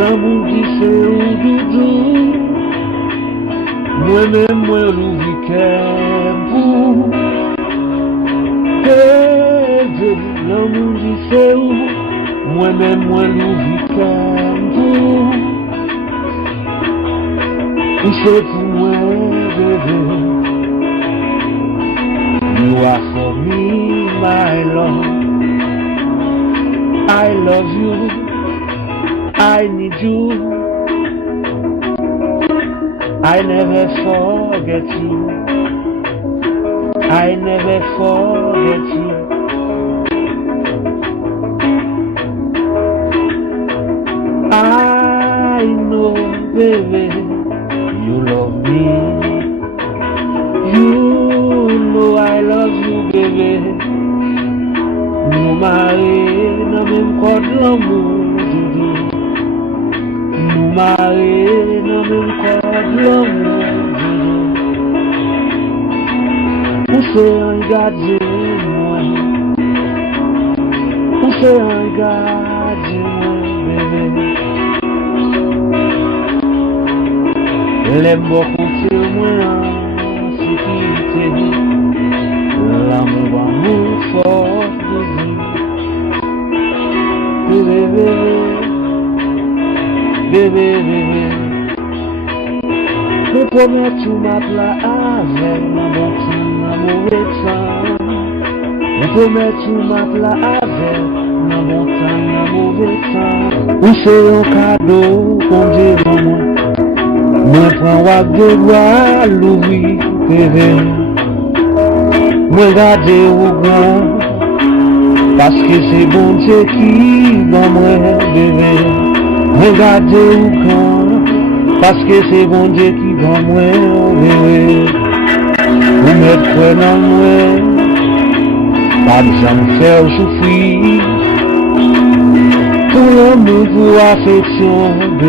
l'amour qui c'est au doudou. Moi-même, moi, l'ouvri pour bébé, l'amour qui c'est où. Moi-même, moi, l'ouvri pour c'est pour moi, bébé. You are for me, my love. I love you. I need you. I never forget you. I never forget you. I know, baby, you love me. You know I love you, baby. Nous marions dans le même code l'amour. Nous marions dans le même code l'amour. On s'est engagé, moi. On s'est engagé, bébé. L'aime beaucoup, c'est moi en sécurité. L'amour, amour fort de vie. Bébé, bébé, bébé. Me promets tout mettre là avec ma bon temps, ma mauvais temps. Me promets tout mettre là avec ma bon temps, ma mauvais temps. Oui, c'est un cadeau qu'on dit pour moi. Moi, prends wap de bois, l'ouvrir, bébé. Moi, garder au grand. Parce que c'est bon Dieu qui va moi, bébé. Moi, garder au grand. Parce que c'est bon Dieu qui va moi, bébé. Vous m'êtes prêt dans moi. Pas besoin de faire souffrir. Pour l'amour, pour l'affection, bébé.